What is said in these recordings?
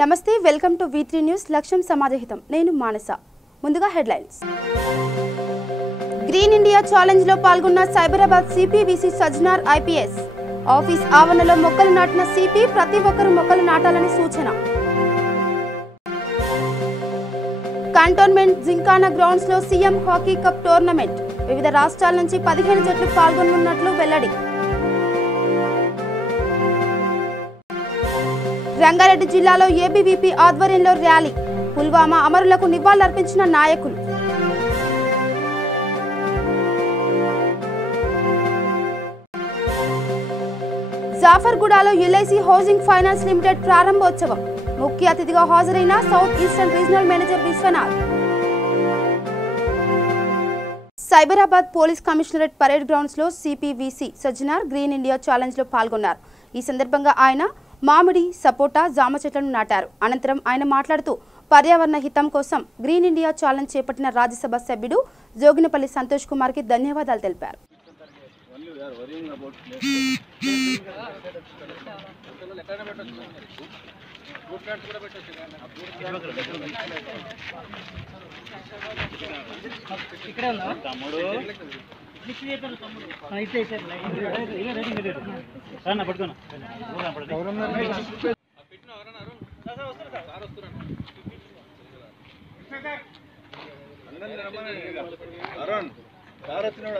నమస్తే welcome to V3 news లక్ష్యం సమాజహితం నేను మానస ముందుగా హెడ్లైన్స్ గ్రీన్ ఇండియా ఛాలెంజ్ లో పాల్గొన్న Cyberabad CPVC Sajjanar IPS office ఆవరణలో మొక్కలు నాటిన సిపి ప్రతి ఒక్కరూ మొక్కలు నాటాలని సూచన కంటోన్మెంట్ జింకానా గ్రౌండ్స్ లో సీఎం హాకీ కప్ టోర్నమెంట్ వివిధ రాష్ట్రాల నుంచి 15 జట్లు పాల్గొనున్నట్లు వెల్లడి రంగారెడ్డి జిల్లాలో ఏబీవీపీ ఆధ్వర్యంలో ర్యాలీ పుల్వామా అమరులకు నివాళులర్పించిన నాయకులు జాఫర్గూడలో ఎల్ఐసి హౌసింగ్ ఫైనాన్స్ లిమిటెడ్ ప్రారంభోత్సవం ముఖ్య అతిథిగా హాజరైన south eastern regional manager Vishwanath Cyberabad police commissionerate parade grounds లో CP VC Sajjanar green India challenge లో పాల్గొన్నారు. ఈ సందర్భంగా ఆయన మామిడి సపోటా జామ చెట్లను నాటారు. అనంతరం ఆయన మాట్లాడుతూ పర్యావరణ హితం కోసం గ్రీన్ ఇండియా ఛాలెంజ్ చేపట్టిన రాజ్యసభ సభ్యుడు జోగినపల్లి సంతోష్ కుమార్ కి ధన్యవాదాలు తెలిపారు.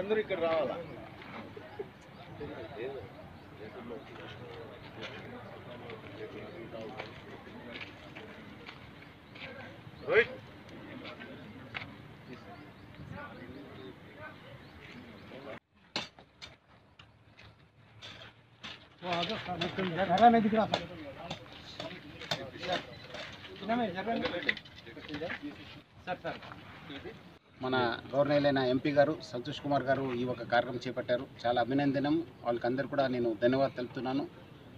అందరూ ఇక్కడ రావాలా మన గవర్నర్ ఎంపీ గారు సంతోష్ కుమార్ గారు ఈ ఒక కార్యక్రమం చేపట్టారు. చాలా అభినందనం. వాళ్ళకందరూ కూడా నేను ధన్యవాదాలు తెలుపుతున్నాను.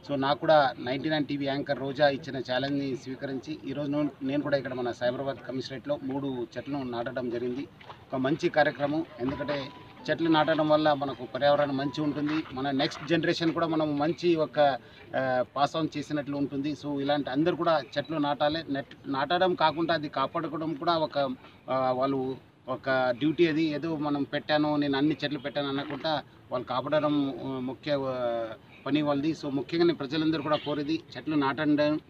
సో నాకు కూడా 99 టీవీ యాంకర్ రోజా ఇచ్చిన ఛాలెంజ్ని స్వీకరించి ఈరోజు నేను కూడా ఇక్కడ మన సైబరాబాద్ కమిషనరేట్లో 3 చెట్లను నాటడం జరిగింది. ఒక మంచి కార్యక్రమం. ఎందుకంటే చెట్లు నాటడం వల్ల మనకు పర్యావరణం మంచి ఉంటుంది. మన నెక్స్ట్ జనరేషన్ కూడా మనం మంచి ఒక పాస్ ఆన్ చేసినట్లు ఉంటుంది. సో ఇలాంటి అందరూ కూడా చెట్లు నాటాలి. నాటడం కాకుండా అది కాపాడుకోవడం కూడా ఒక వాళ్ళు ఒక డ్యూటీ. అది ఏదో మనం పెట్టాను నేను అన్ని చెట్లు పెట్టాను అనకుండా వాళ్ళు కాపాడడం ముఖ్య పని వాళ్ళది. సో ముఖ్యంగా నేను ప్రజలందరూ కూడా కోరేది చెట్లు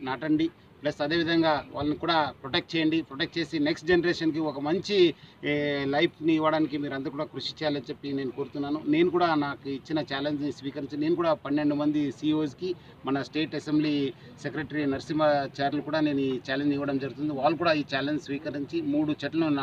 నాటండి. ప్లస్ అదేవిధంగా వాళ్ళని కూడా ప్రొటెక్ట్ చేయండి. ప్రొటెక్ట్ చేసి నెక్స్ట్ జనరేషన్కి ఒక మంచి లైఫ్ని ఇవ్వడానికి మీరు అందరూ కూడా కృషి చేయాలని చెప్పి నేను కోరుతున్నాను. నేను కూడా నాకు ఇచ్చిన ఛాలెంజ్ని స్వీకరించి నేను కూడా 12 మంది CEOస్కి మన స్టేట్ అసెంబ్లీ సెక్రటరీ నరసింహాచార్యులు కూడా నేను ఈ ఛాలెంజ్ ఇవ్వడం జరుగుతుంది. వాళ్ళు కూడా ఈ ఛాలెంజ్ స్వీకరించి 3 చెట్లను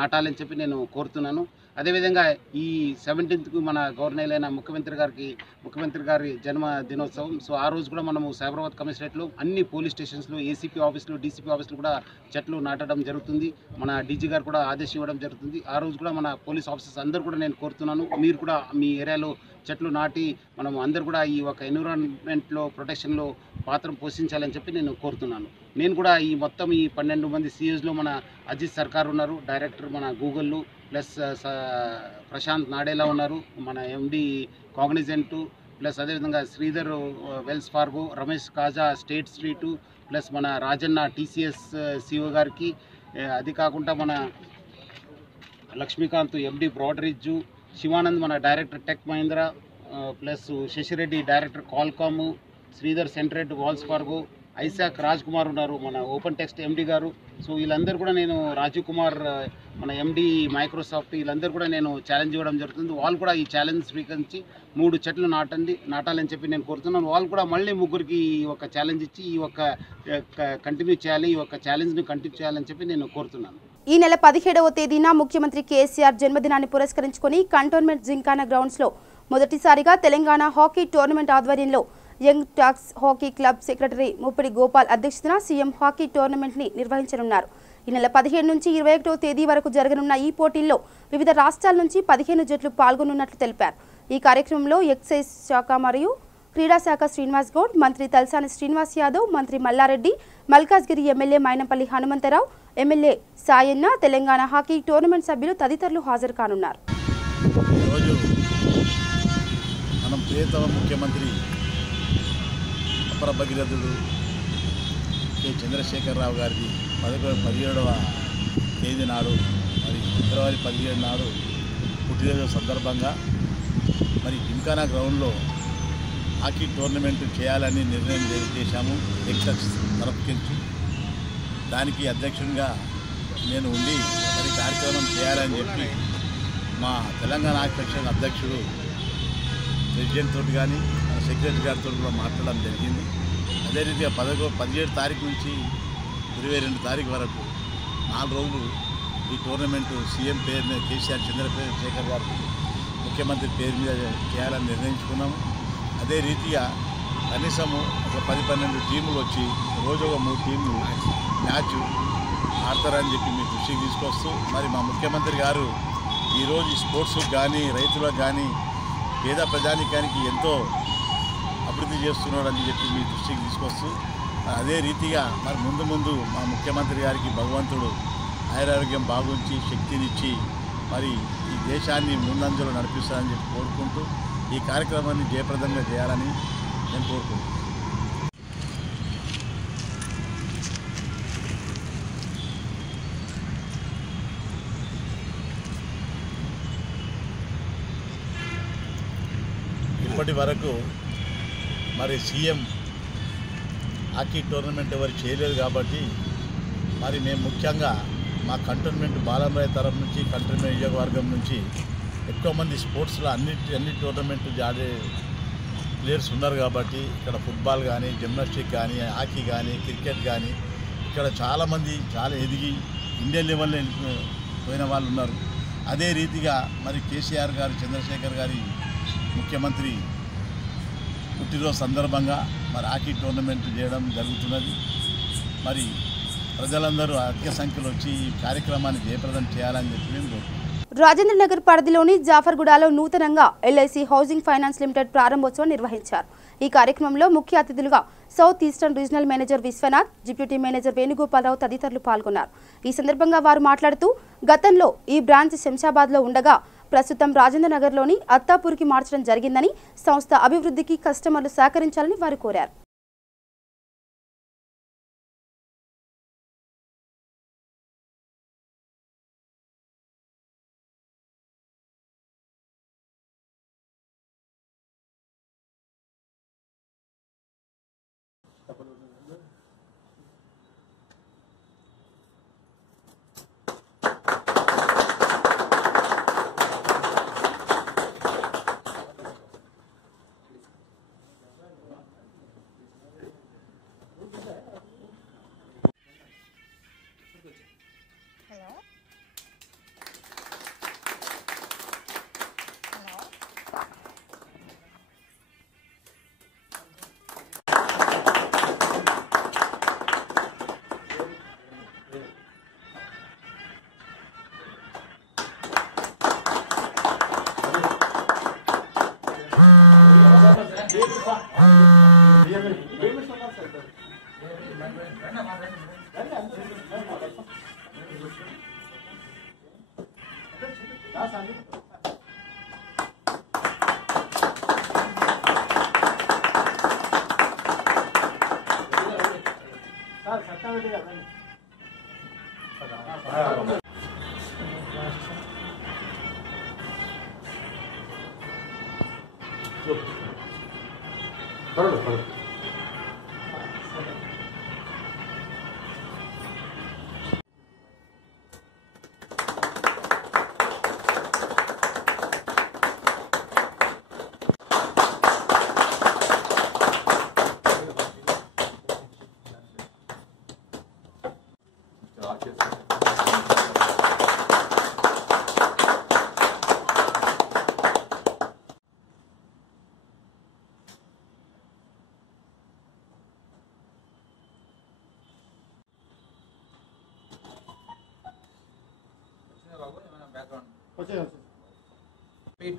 నాటాలని చెప్పి నేను కోరుతున్నాను. అదేవిధంగా ఈ 17th మన గవర్నర్ అయిన ముఖ్యమంత్రి గారి జన్మ దినోత్సవం. సో ఆ రోజు కూడా మనము సైబరాబాద్ కమిషనరేట్లో అన్ని పోలీస్ స్టేషన్స్లో ఏసీపీ ఆఫీసులు DCP ఆఫీసులు కూడా చెట్లు నాటడం జరుగుతుంది. మన DG గారు కూడా ఆదేశం ఇవ్వడం జరుగుతుంది. ఆ రోజు కూడా మన పోలీస్ ఆఫీసర్స్ అందరూ కూడా నేను కోరుతున్నాను మీరు కూడా మీ ఏరియాలో చెట్లు నాటి మనం అందరూ కూడా ఈ ఒక ఎన్విరాన్మెంట్లో ప్రొటెక్షన్లో పాత్ర పోషించాలని చెప్పి నేను కోరుతున్నాను. నేను కూడా ఈ మొత్తం ఈ 12 మంది CEOస్లో మన అజిత్ సర్కార్ ఉన్నారు, డైరెక్టర్ మన గూగుల్, ప్లస్ ప్రశాంత్ నాడేలా ఉన్నారు, మన MD కాగ్నిజెంట్, ప్లస్ అదేవిధంగా శ్రీధర్ వెల్స్ ఫార్గో, రమేష్ కాజా స్టేట్ స్ట్రీటు, ప్లస్ మన రాజన్న TCS CEO గారికి, అది కాకుండా మన లక్ష్మీకాంత్ MD బ్రాడ్రిడ్జు, శివానంద్ మన director Tech Mahindra, plus Shashireddy director కాల్కాము, శ్రీధర్ సెంట్రేట్ Wells Fargo, Isaac Raj Kumar ఉన్నారు మన ఓపెన్ టెక్స్ట్ MD గారు. సో వీళ్ళందరూ కూడా నేను రాజీవ్ కుమార్ మన MD మైక్రోసాఫ్ట్ వీళ్ళందరూ కూడా నేను ఛాలెంజ్ ఇవ్వడం జరుగుతుంది. వాళ్ళు కూడా ఈ ఛాలెంజ్ స్వీకరించి 3 చెట్లు నాటాలని చెప్పి నేను కోరుతున్నాను. వాళ్ళు కూడా మళ్ళీ 3కి ఒక ఛాలెంజ్ ఇచ్చి ఈ ఒక కంటిన్యూ చేయాలి, ఈ ఒక ఛాలెంజ్ని కంటిన్యూ చేయాలని చెప్పి నేను కోరుతున్నాను. ఈ నెల 17వ తేదీన ముఖ్యమంత్రి కేసీఆర్ జన్మదినాన్ని పురస్కరించుకొని కంటోన్మెంట్ జింకానా గ్రౌండ్స్ లో మొదటిసారిగా తెలంగాణ హాకీ టోర్నమెంట్ ఆధ్వర్యంలో young talks hockey club secretary Muppidi Gopal అధ్యక్షతన సీఎం హాకీ టోర్నమెంట్ ని నిర్వహించనున్నారు. ఈ నెల 17 నుంచి 21వ తేదీ వరకు జరగనున్న ఈ పోటీల్లో వివిధ రాష్ట్రాల నుంచి 15 జట్లు పాల్గొనున్నట్లు తెలిపారు. ఈ కార్యక్రమంలో ఎక్సైజ్ శాఖ మరియు క్రీడా శాఖ శ్రీనివాస్ గౌడ్, మంత్రి తలసాని శ్రీనివాస్ యాదవ్, మంత్రి Mallareddy, Malkajgiri MLA Mynampally Hanumantharao, MLA Sayanna, Telangana hockey tournament సభ్యులు తదితరులు హాజరు కానున్నారు. ప్రియతమ ముఖ్యమంత్రి అపర భగీరథుడు కె చంద్రశేఖరరావు గారిది 17వ తేదీ నాడు మరి ఫిబ్రవరి 17 నాడు పుట్టినరోజు సందర్భంగా మరి జింకానా గ్రౌండ్లో హాకీ టోర్నమెంట్ చేయాలని నిర్ణయం చేశాము. ఎక్సెస్ తరపుకించి దానికి అధ్యక్షునిగా నేను ఉండి మరి కార్యక్రమం చేయాలని చెప్పి మా తెలంగాణ హాకీ ఫెడరేషన్ అధ్యక్షుడు ప్రెసిడెంట్ తోటి కానీ మన సెక్రటరీ గారితో కూడా మాట్లాడడం జరిగింది. అదే రీతిగా 17 తారీఖు నుంచి 22 తారీఖు వరకు 4 రోజులు ఈ టోర్నమెంటు సీఎం పేరు మీద కేసీఆర్ చంద్రశేఖర్ గారు ముఖ్యమంత్రి పేరు మీద చేయాలని నిర్ణయించుకున్నాము. అదే రీతిగా కనీసము ఒక 10-12 టీములు వచ్చి రోజు ఒక 3 టీంలు మ్యాచ్ ఆడతారని చెప్పి మీ దృష్టికి తీసుకొస్తూ మరి మా ముఖ్యమంత్రి గారు ఈరోజు ఈ స్పోర్ట్స్కి కానీ రైతులకు కానీ పేద ప్రజానికానికి ఎంతో అభివృద్ధి చేస్తున్నాడని చెప్పి మీ దృష్టికి తీసుకొస్తూ అదే రీతిగా మరి ముందు మా ముఖ్యమంత్రి గారికి భగవంతుడు ఆయురారోగ్యం బాగుంచి శక్తినిచ్చి మరి ఈ దేశాన్ని ముందంజలో నడిపిస్తారని చెప్పి కోరుకుంటూ ఈ కార్యక్రమాన్ని జయప్రదంగా చేయాలని నేను కోరుకుంటున్నాను. ఇప్పటి వరకు మరి సీఎం హాకీ టోర్నమెంట్ ఎవరు చేయలేదు కాబట్టి మరి మేము ముఖ్యంగా మా కంటోన్మెంట్ బాలంరాయ్ తరఫు నుంచి కంటోన్మెంట్ నియోజకవర్గం నుంచి ఎక్కువ మంది స్పోర్ట్స్లో అన్ని టోర్నమెంట్ ఆడే ప్లేయర్స్ ఉన్నారు కాబట్టి ఇక్కడ ఫుట్బాల్ కానీ జిమ్నాస్టిక్ కానీ హాకీ కానీ క్రికెట్ కానీ ఇక్కడ చాలామంది చాలా ఎదిగి ఇండియన్ లెవెల్లో పోయిన వాళ్ళు ఉన్నారు. అదే రీతిగా మరి కేసీఆర్ గారు చంద్రశేఖర్ గారి ముఖ్యమంత్రి పుట్టినరోజు సందర్భంగా మరి హాకీ టోర్నమెంట్ చేయడం జరుగుతున్నది. మరి ప్రజలందరూ అధిక సంఖ్యలో వచ్చి ఈ కార్యక్రమాన్ని జయప్రదం చేయాలని చెప్పి మేము కోరుకుంటున్నాం. రాజేంద్ర నగర్ పరిధిలోని జాఫర్గూడలో నూతనంగా ఎల్ఐసి హౌసింగ్ ఫైనాన్స్ లిమిటెడ్ ప్రారంభోత్సవం నిర్వహించారు. ఈ కార్యక్రమంలో ముఖ్య అతిథులుగా south eastern regional manager Vishwanath, deputy manager Venugopalarao తదితరులు పాల్గొన్నారు. ఈ సందర్భంగా వారు మాట్లాడుతూ గతంలో ఈ బ్రాంచ్ శంషాబాద్లో ఉండగా ప్రస్తుతం రాజేంద్ర నగర్లోని అత్తాపూర్కి మార్చడం జరిగిందని, సంస్థ అభివృద్ధికి కస్టమర్లు సహకరించాలని వారు కోరారు.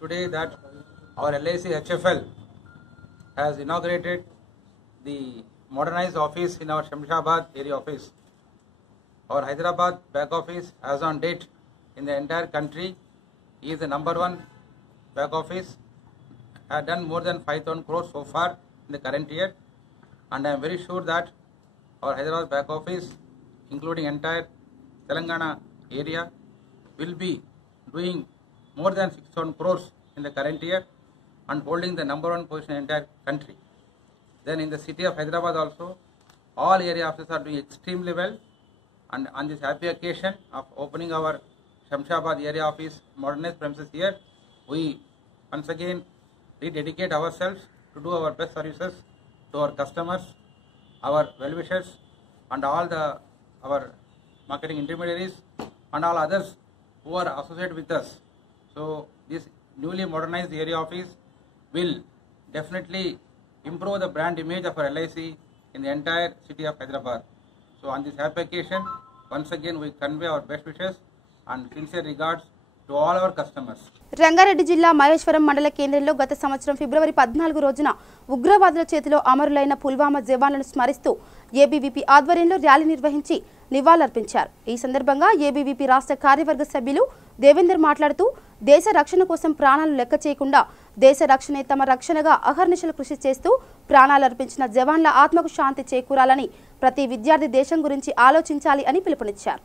Today that our LIC HFL has inaugurated the modernized office in our Shamshabad area office. Our Hyderabad back office as on date in the entire country is the #1 back office. Had done more than 5,000 crores so far in the current year, and I am very sure that our Hyderabad back office, including entire Telangana area, will be doing more than 6,000 crores in the current year and holding the #1 position in the entire country. Then in the city of Hyderabad also, all area offices are doing extremely well, and on this happy occasion of opening our Shamshabad area office modernized premises here, we once again rededicate ourselves to do our best services to our customers, our well-wishers, and all our marketing intermediaries and all others who are associated with us. So this newly modernized area office will definitely improve the brand image of our LIC in the entire city of Hyderabad. So on this happy occasion, once again we convey our best wishes and sincere regards to all our customers. Rangareddy జిల్లా మహేశ్వరం మండల కేంద్రంలో గత సంవత్సరం ఫిబ్రవరి 14 రోజున ఉగ్రవాదుల చేతిలో అమరులైన పుల్వామా జవాన్లను స్మరిస్తూ ఏబీవీపీ ఆధ్వర్యంలో ర్యాలీ నిర్వహించి నివాళులర్పించారు. ఈ సందర్భంగా ఏబీవీపీ రాష్ట్ర కార్యవర్గ సభ్యులు దేవేందర్ మాట్లాడుతూ దేశ రక్షణ కోసం ప్రాణాలు లెక్క చేయకుండా దేశ రక్షణే తమ రక్షణగా అహర్నిశలు కృషి చేస్తూ ప్రాణాలు అర్పించిన జవాన్ల ఆత్మకు శాంతి చేకూరాలని ప్రతి విద్యార్థి దేశం గురించి ఆలోచించాలి అని పిలుపునిచ్చారు.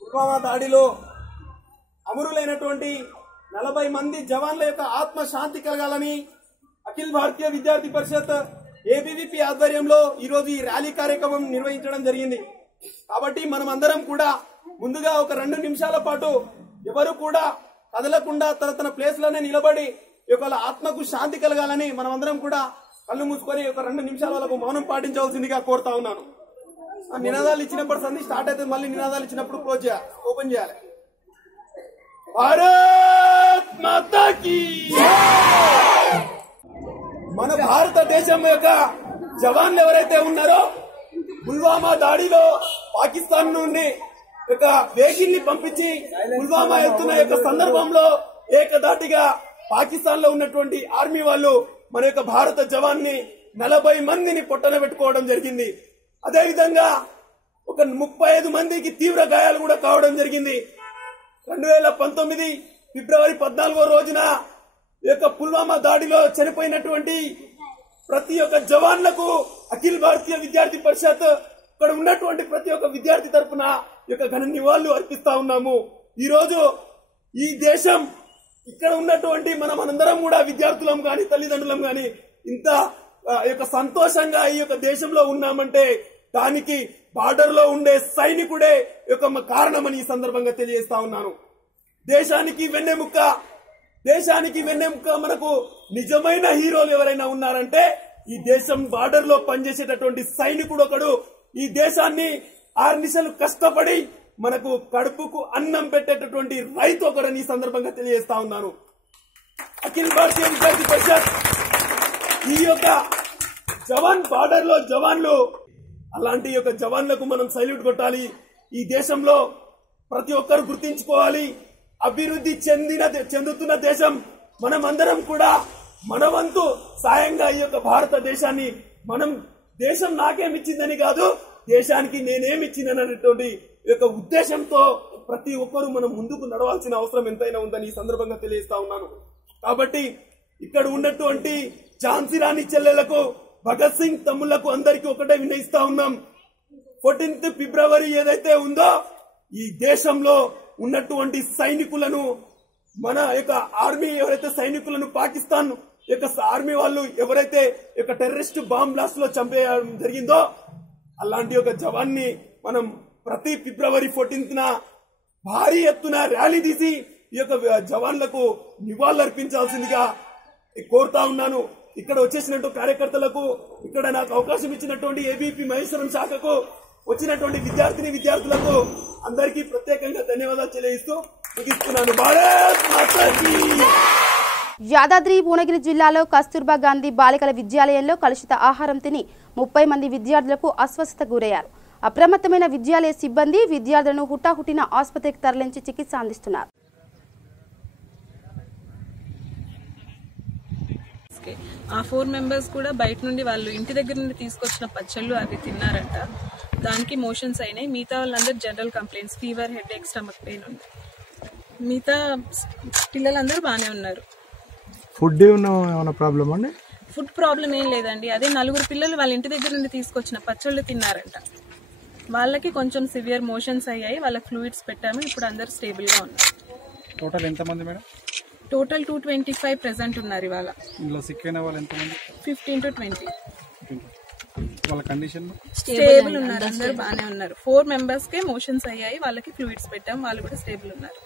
పుల్వామా దాడిలో అమరులైనటువంటి 40 మంది జవాన్ల యొక్క ఆత్మ శాంతి కలగాలని అఖిల భారతీయ విద్యార్థి పరిషత్ ఏబీవీపీ ఆధ్వర్యంలో ఈరోజు ఈ ర్యాలీ కార్యక్రమం నిర్వహించడం జరిగింది. కాబట్టి మనం అందరం కూడా ముందుగా ఒక 2 నిమిషాల పాటు ఎవరు కూడా కదలకుండా తన ప్లేస్లోనే నిలబడి వాళ్ళ ఆత్మకు శాంతి కలగాలని మనం అందరం కూడా కళ్ళు మూసుకొని ఒక 2 నిమిషాల వరకు మౌనం పాటించవలసిందిగా కోరుతా ఉన్నాను. నినాదాలు ఇచ్చినప్పుడు సంధి స్టార్ట్ అయితే మళ్ళీ నినాదాలు ఇచ్చినప్పుడు క్లోజ్ చేయాలి, ఓపెన్ చేయాలి. భారత్ మాతా కీ మన భారతదేశం యొక్క జవాన్లు ఎవరైతే ఉన్నారో పుల్వామా దాడిలో పాకిస్తాన్ నుండి ఒక వెహికల్ ని పంపించి పుల్వామా ఎత్తున యొక్క సందర్భంలో ఏకదాటిగా పాకిస్తాన్ లో ఉన్నటువంటి ఆర్మీ వాళ్ళు మన యొక్క భారత జవాన్ ని 40 మందిని పొట్టన పెట్టుకోవడం జరిగింది. అదేవిధంగా ఒక 35 మందికి తీవ్ర గాయాలు కూడా కావడం జరిగింది. 2019 ఫిబ్రవరి 14వ రోజున ఈ యొక్క పుల్వామా దాడిలో చనిపోయినటువంటి ప్రతి ఒక్క జవాన్లకు అఖిల భారతీయ విద్యార్థి పరిషత్ ఇక్కడ ఉన్నటువంటి ప్రతి ఒక్క విద్యార్థి తరఫున ఈ యొక్క ఘన నివాళులు అర్పిస్తా ఉన్నాము. ఈ రోజు ఈ దేశం ఇక్కడ ఉన్నటువంటి మనందరం కూడా విద్యార్థులం గాని తల్లిదండ్రులం గాని ఇంత యొక్క సంతోషంగా ఈ యొక్క దేశంలో ఉన్నామంటే దానికి బార్డర్ లో ఉండే సైనికుడే యొక్క కారణమని ఈ సందర్భంగా తెలియజేస్తా ఉన్నాను. దేశానికి వెన్నెముక్క మనకు నిజమైన హీరోలు ఎవరైనా ఉన్నారంటే ఈ దేశం బార్డర్ లో పనిచేసేటటువంటి సైనికుడు ఒకడు. ఈ దేశాన్ని 6 నిమిషాలు కష్టపడి మనకు కడుపుకు అన్నం పెట్టేటటువంటి రైతు ఒకరని ఈ సందర్భంగా తెలియజేస్తా ఉన్నాను. అఖిల భారతీయ విద్యార్థి పరిషత్ ఈ యొక్క జవాన్ బార్డర్ లో జవాన్లు, అలాంటి యొక్క జవాన్లకు మనం సల్యూట్ కొట్టాలి. ఈ దేశంలో ప్రతి ఒక్కరు గుర్తించుకోవాలి. అభివృద్ధి చెందుతున్న దేశం. మనమందరం కూడా మన వంతు సాయంగా ఈ యొక్క భారతదేశాన్ని మనం దేశం నాకేమిచ్చిందని కాదు, దేశానికి నేనేమిచ్చిందనేటువంటి యొక్క ఉద్దేశంతో ప్రతి ఒక్కరూ మనం ముందుకు నడవాల్సిన అవసరం ఎంతైనా ఉందని ఈ సందర్భంగా తెలియజేస్తా ఉన్నాను. కాబట్టి ఇక్కడ ఉన్నటువంటి ఝాన్సీ రాణి చెల్లెలకు, భగత్ సింగ్ తమ్ముళ్లకు అందరికీ ఒకటే వినయిస్తా ఉన్నాం. 14th ఫిబ్రవరి ఏదైతే ఉందో ఈ దేశంలో ఉన్నటువంటి సైనికులను, మన యొక్క ఆర్మీ ఎవరైతే సైనికులను పాకిస్తాన్ యొక్క ఆర్మీ వాళ్ళు ఎవరైతే యొక్క టెర్రరిస్ట్ బాంబ్ బ్లాస్ట్ లో చంపేయడం జరిగిందో అలాంటి ఒక జవాన్ని మనం ప్రతి ఫిబ్రవరి 14th భారీ ఎత్తున ర్యాలీ తీసి ఈ యొక్క జవాన్లకు నివాళులర్పించాల్సిందిగా కోరుతా ఉన్నాను. ఇక్కడ వచ్చేసినట్టు కార్యకర్తలకు, ఇక్కడ నాకు అవకాశం ఇచ్చినటువంటి ఏబీపీ మహేశ్వరం శాఖకు, వచ్చినటువంటి విద్యార్థులకు అందరికీ ప్రత్యేకంగా ధన్యవాదాలు తెలియజేస్తూ ముగిస్తున్నాను. భారత్ మాతాకి. యాదాద్రి భువనగిరి జిల్లాలో కస్తూర్బా గాంధీ బాలికల విద్యాలయంలో కలుషిత ఆహారం తిని 30 మంది విద్యార్థులకు అస్వస్థతకు గురయ్యారు. అప్రమత్తమైన విద్యాలయ సిబ్బంది విద్యార్థులను హుటాహుటిన ఆసుపత్రికి తరలించి చికిత్స అందిస్తున్నారు. ఆ 4 మెంబర్స్ కూడా బయట నుండి వాళ్ళు ఇంటి దగ్గర నుండి తీసుకొచ్చిన పచ్చళ్ళు అవి తిన్నారంట. దానికి మోషన్స్ అయినాయి. మిగతా వాళ్ళందరూ general complaints, fever, headache, stomach pain ఉంది. మిగతా పిల్లలందరూ బాగానే ఉన్నారు. ఫుడ్ ఏమైనా ప్రాబ్లమ్ అండి? ఫుడ్ ప్రాబ్లం ఏం లేదండి. అదే 4 పిల్లలు వాళ్ళ ఇంటి దగ్గర నుండి తీసుకొచ్చిన పచ్చళ్ళు తిన్నారంట. వాళ్ళకి కొంచెం సివియర్ మోషన్స్ అయ్యాయి. వాళ్ళకి ఫ్లూయిడ్స్ పెట్టాము. ఇప్పుడు అందరూ స్టేబుల్ గా ఉన్నారు. టోటల్ ఎంతమంది మేడం? టోటల్ 225 ప్రెసెంట్ ఉన్నారు ఇవాళ. ఇందులో సిక్ అయిన వాళ్ళు ఎంతమంది? 15 to 20. వాళ్ళ కండిషన్ స్టేబుల్ ఉన్నారు, అందరూ బాగానే ఉన్నారు. 4 మెంబర్స్ కే మోషన్స్ అయ్యాయి. వాళ్ళకి ఫ్లూయిడ్స్ పెట్టాం. వాళ్ళు కూడా స్టేబుల్ ఉన్నారు.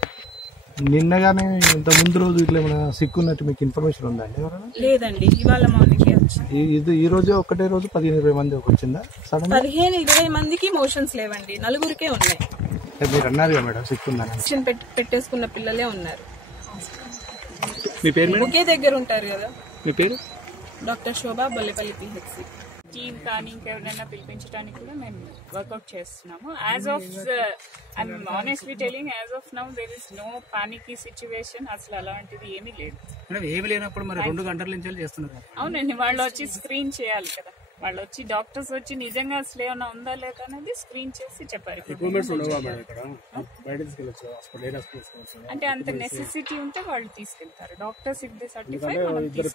నిన్నగానే ఇంత ముందు రోజు ఇట్లా ఏమైనా సిక్ ఉన్నట్టు మీకు ఇన్ఫర్మేషన్ ఉందండి? లేదండి, ఇవాళ మార్నింగ్ వచ్చింది. ఈ రోజు ఒకటే రోజు 15-20 మంది వచ్చిందా? 15-20 మందికి మోషన్స్ లేవండి, 4కే ఉన్నాయి. మీరు అన్నారు కదా మేడం సిక్ ఉందని. పెట్టేసుకున్న పిల్లలే ఉన్నారు. మీ పేరు? ఒకే దగ్గర ఉంటారు కదా. మీ పేరు? Doctor Shobha, Bollepalli PHC. Team కానీ ఇంకెవరైనా పిలిపించడానికి కూడా మేము వర్కౌట్ చేస్తున్నాము. As of I'm honestly telling, as of now there is no panicky situation. అసలు అలాంటిది ఏమీ లేదు. ఏమి లేనప్పుడు మరి 2 గంటల నుంచి చేస్తున్నారు. అవునండి, వాళ్ళు వచ్చి స్క్రీన్ చేయాలి కదా. వాళ్ళు వచ్చి డాక్టర్స్ వచ్చి నిజంగా అసలు ఏమైనా ఉందా లేదా అనేది స్క్రీన్ చేసి చెప్పారు. అంటే అంత నెసెసిటీ ఉంటే వాళ్ళు తీసుకెళ్తారు డాక్టర్స్. ఇఫ్ దే సర్టిఫై,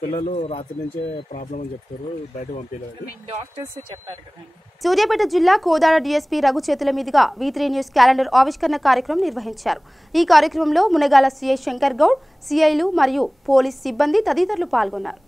పిల్లలు రాత్రి నుంచే ప్రాబ్లం అని చెప్తారు, బయట పంపించారు. డాక్టర్స్ చెప్పారు కదండి. సూర్యాపేట జిల్లా కోదాడ డీఎస్పీ రఘు చేతుల మీదుగా V3 న్యూస్ క్యాలెండర్ ఆవిష్కరణ కార్యక్రమం నిర్వహించారు. ఈ కార్యక్రమంలో మునగాల సిఐ శంకర్ గౌడ్, సిఐలు మరియు పోలీస్ సిబ్బంది తదితరులు పాల్గొన్నారు.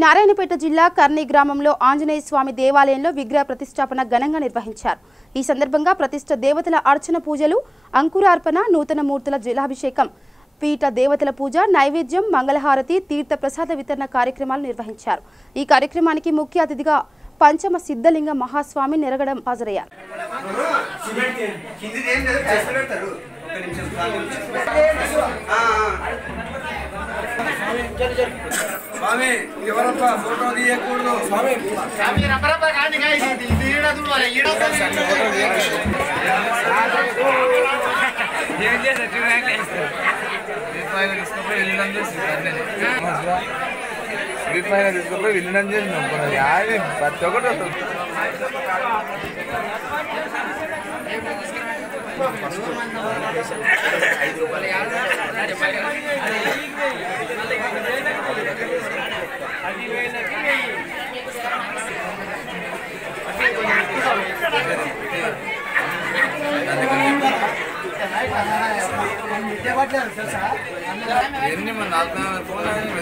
నారాయణపేట జిల్లా కర్ని గ్రామంలో ఆంజనేయ స్వామి దేవాలయంలో విగ్రహ ప్రతిష్టాపన ఘనంగా నిర్వహించారు. ఈ సందర్భంగా ప్రతిష్ఠ దేవతల అర్చన పూజలు, అంకురార్పణ, నూతన మూర్తుల జలాభిషేకం, పీఠ దేవతల పూజ, నైవేద్యం, మంగళహారతి, తీర్థ ప్రసాద వితరణ కార్యక్రమాలు నిర్వహించారు. ఈ కార్యక్రమానికి ముఖ్య అతిథిగా పంచమ సిద్ధలింగ మహాస్వామి నెరగడం హాజరయ్యారు. స్వామి ఎవరప్ప ఫోటో తీయకూడదు. స్వామి ఏం తీసుకుపోయి వెళ్ళడం తీసుకుపోయి వెళ్ళడం చేసినాం. ప్రతి ఒక్కటి ఎన్ని మన 4 ఫోన్లు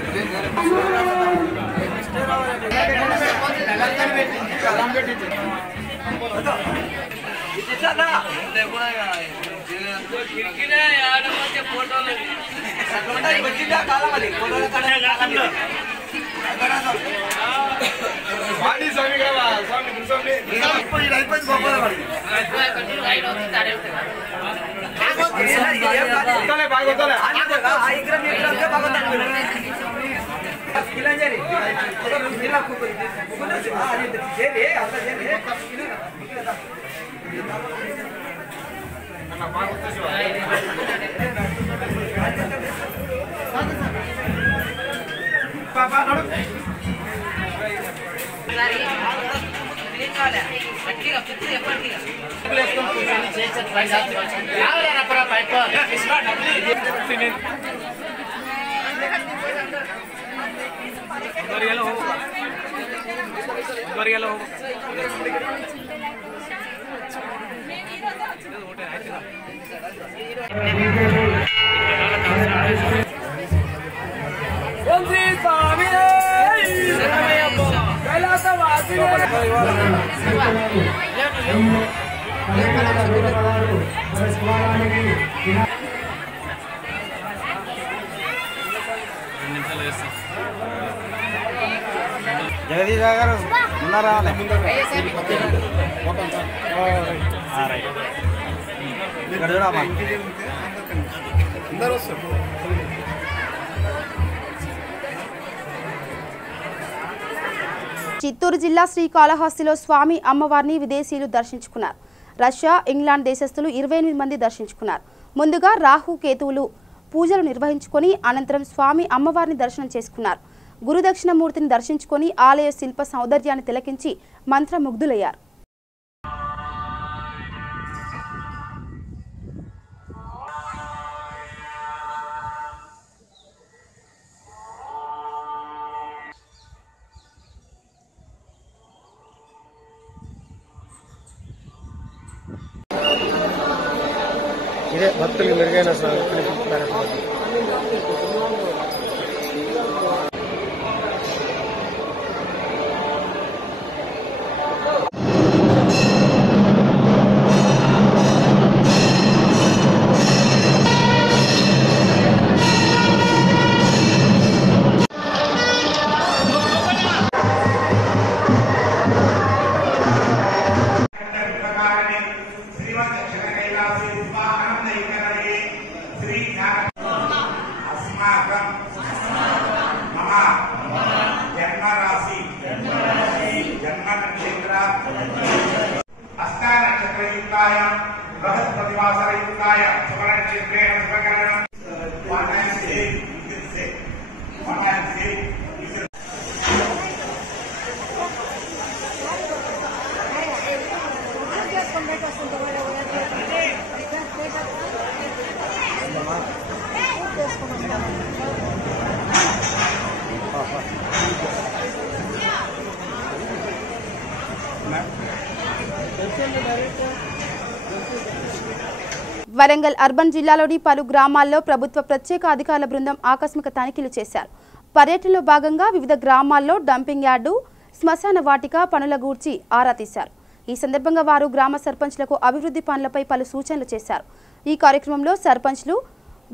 జగదీష్ గారు ఉన్నారా? ఇక్కడ చూడమ్మా అందరూ వస్తారు. చిత్తూరు జిల్లా శ్రీకాళహస్తిలో స్వామి అమ్మవారిని విదేశీయులు దర్శించుకున్నారు. రష్యా, ఇంగ్లాండ్ దేశస్థులు 28 మంది దర్శించుకున్నారు. ముందుగా రాహు కేతువులు పూజలు నిర్వహించుకొని అనంతరం స్వామి అమ్మవారిని దర్శనం చేసుకున్నారు. గురుదక్షిణమూర్తిని దర్శించుకొని ఆలయ శిల్ప సౌందర్యాన్ని తిలకించి మంత్రముగ్ధులయ్యారు. ఇదే భక్తులకు మెరుగైన వరంగల్ అర్బన్ జిల్లాలోని పలు గ్రామాల్లో ప్రభుత్వ ప్రత్యేక అధికారుల బృందం ఆకస్మిక తనిఖీలు చేశారు. పర్యటనలో భాగంగా వివిధ గ్రామాల్లో డంపింగ్ యార్డు, శ్మశాన వాటిక పనుల గూర్చి ఆరా తీశారు. ఈ సందర్భంగా వారు గ్రామ సర్పంచ్లకు అభివృద్ధి పనులపై పలు సూచనలు చేశారు. ఈ కార్యక్రమంలో సర్పంచ్లు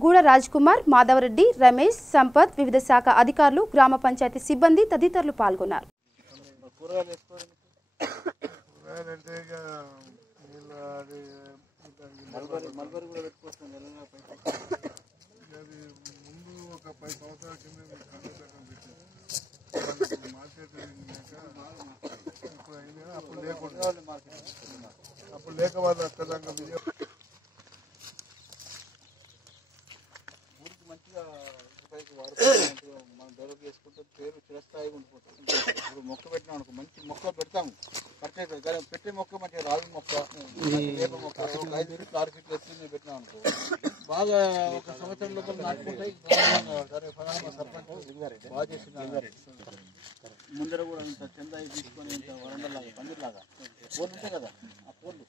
గూడ రాజ్కుమార్, మాధవరెడ్డి, రమేష్, సంపత్, వివిధ శాఖ అధికారులు, గ్రామ పంచాయతీ సిబ్బంది తదితరులు పాల్గొన్నారు. మల్బరీ కూడా పెట్టుకోవచ్చు. అది ముందు ఒక 10 సంవత్సరాల కింద మార్కెట్ ఇప్పుడు అయినా అప్పుడు లేకుండా అప్పుడు లేక వాళ్ళు అక్కడంగా ఊరికి మంచిగా పైకి వాడుకుంటూ మనం డెవలప్ చేసుకుంటే పేరు చిరస్థాయిగా ఉండిపోతుంది. ఇప్పుడు మొక్క పెట్టినాం అనుకో, మంచి మొక్క పెడతాము కరెక్ట్, కానీ పెట్టే మొక్క మంచిగా రావి మొక్క, వేప మొక్క 5 ఫీట్లు 6 ఫీట్లు ఎత్తి పెట్టినాం అనుకో బాగా ఒక సంవత్సరం లోపల నాటుకుంటాయి. సరే ఫలానా సర్పంచ్ బాగా చేసిన ముందర కూడా ఇంత చందాయి తీసుకొని ఇంత వరండలాగా పందిర్లాగా పోలు ఉంటాయి కదా, ఆ పోలు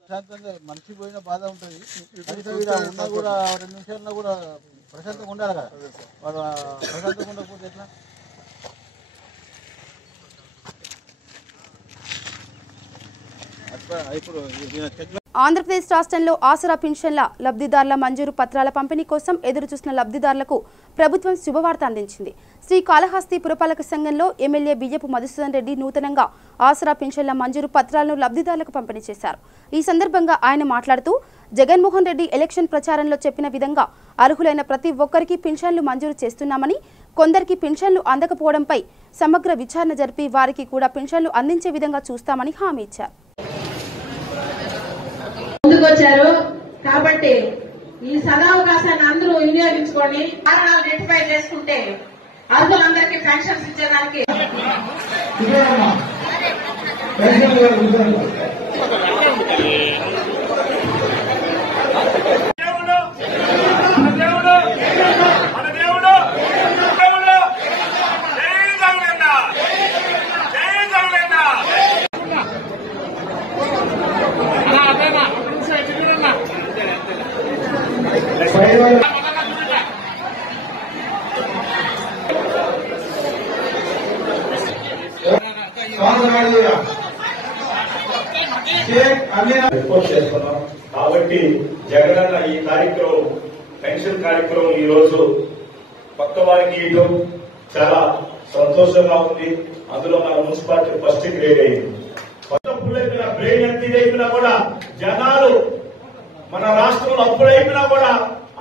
ప్రశాంతంగా మనిషి పోయిన బాధ ఉంటుంది. ఉన్నా కూడా 2 నిమిషాల్లో కూడా ప్రశాంతంగా ఉండాలి కదా, వాడు ప్రశాంతంగా ఉండకపోతే ఎట్లా? అట్లా ఇప్పుడు ఆంధ్రప్రదేశ్ రాష్ట్రంలో ఆసరా పింఛన్ల లబ్ధిదారుల మంజూరు పత్రాల పంపిణీ కోసం ఎదురుచూసిన లబ్ధిదారులకు ప్రభుత్వం శుభవార్త అందించింది. శ్రీకాళహస్తి పురపాలక సంఘంలో ఎమ్మెల్యే బియ్యపు మధుసూదన్ రెడ్డి నూతనంగా ఆసరా పింఛన్ల మంజూరు పత్రాలను లబ్ధిదారులకు పంపిణీ చేశారు. ఈ సందర్భంగా ఆయన మాట్లాడుతూ జగన్మోహన్ రెడ్డి ఎలక్షన్ ప్రచారంలో చెప్పిన విధంగా అర్హులైన ప్రతి ఒక్కరికి పింఛన్లు మంజూరు చేస్తున్నామని, కొందరికి పింఛన్లు అందకపోవడంపై సమగ్ర విచారణ జరిపి వారికి కూడా పింఛన్లు అందించే విధంగా చూస్తామని హామీ ఇచ్చారు. ముందుకొచ్చారు కాబట్టి ఈ సదావకాశాన్ని అందరూ వినియోగించుకొని కారణాలు రెక్టిఫై చేసుకుంటే అర్హులందరికీ పెన్షన్స్ ఇచ్చేదానికి రిపోర్ట్ చేస్తున్నాం. కాబట్టి జగనన్న ఈ కార్యక్రమం పెన్షన్ కార్యక్రమం ఈ రోజు కొత్త వారికి ఇవ్వడం చాలా సంతోషంగా ఉంది. అందులో మన మున్సిపాలిటీ ఫస్ట్ గ్రేడ్ అయింది. కొత్త పుల్లైపోయిన బ్రెయిన్ ఎంత ఇదైపోయినా కూడా జనాలు మన రాష్ట్రంలో అప్పుడైపోయినా కూడా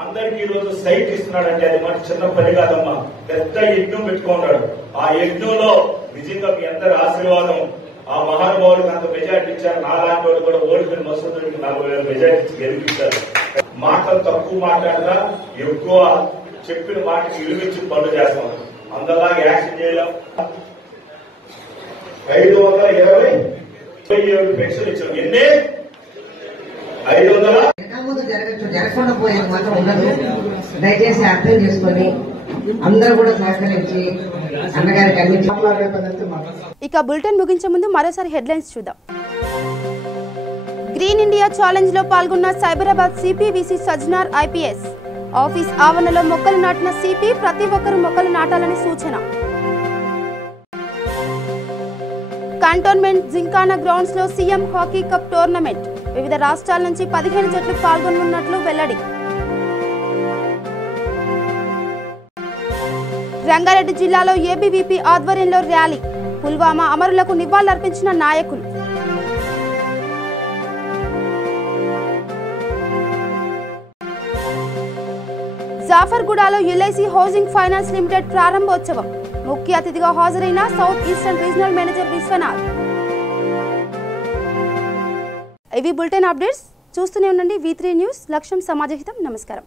అందరికి ఈ రోజు సైట్ ఇస్తున్నాడంటే అది మన చిన్న పని కాదమ్మా. పెద్ద యజ్ఞం పెట్టుకున్నాడు. ఆ యజ్ఞంలో నిజంగా మీ అందరి ఆశీర్వాదం. ఆ మహానుభావుడికి అంత మెజార్టీ ఇచ్చారు. నాలాంటి వాడు కూడా ఓడిపోయిన మసూదుడికి 40,000 మెజార్టీ ఇచ్చి గెలిపించారు. మాటలు తక్కువ మాట్లాడదా, ఎక్కువ చెప్పిన మాటకి విలువించి పనులు చేస్తాం. అందరిలాగా యాక్షన్ చేయలేం. 527 పెన్షన్ ఇచ్చాం. ఎన్ని 500 జరగకుండా పోయేది మాత్రం ఉండదు. దయచేసి అర్థం చేసుకొని అందరూ కూడా సహకరించి అన్నగారికి అన్ని. ఇక బులెటిన్ ముగించే ముందు మరోసారి హెడ్లైన్స్ చూద్దాం. గ్రీన్ ఇండియా ఛాలెంజ్ లో పాల్గొన్న Cyberabad CP VC Sajjanar IPS. Office ఆవరణలో మొక్కలు నాటిన సిపి ప్రతి ఒక్కరూ మొక్కలు నాటాలని సూచన. కంటోన్మెంట్ జింకానా గ్రౌండ్స్ లో సీఎం హాకీ కప్ టోర్నమెంట్. వివిధ రాష్ట్రాల నుంచి 15 జట్లు పాల్గొనున్నట్లు వెల్లడి. రంగారెడ్డి జిల్లాలో ఏబీవీపీ ఆధ్వర్యంలో ర్యాలీ. పుల్వామా అమరులకు నివాళులర్పించిన నాయకులు. జాఫర్గూడలో ఎల్ఐసి హౌసింగ్ ఫైనాన్స్ లిమిటెడ్ ప్రారంభోత్సవం. ముఖ్య అతిథిగా హాజరైన south eastern regional manager Vishwanath. ఇవి బులెటిన్ అప్డేట్స్. చూస్తూనే ఉండండి V3 న్యూస్. లక్ష్యం సమాజహితం. నమస్కారం.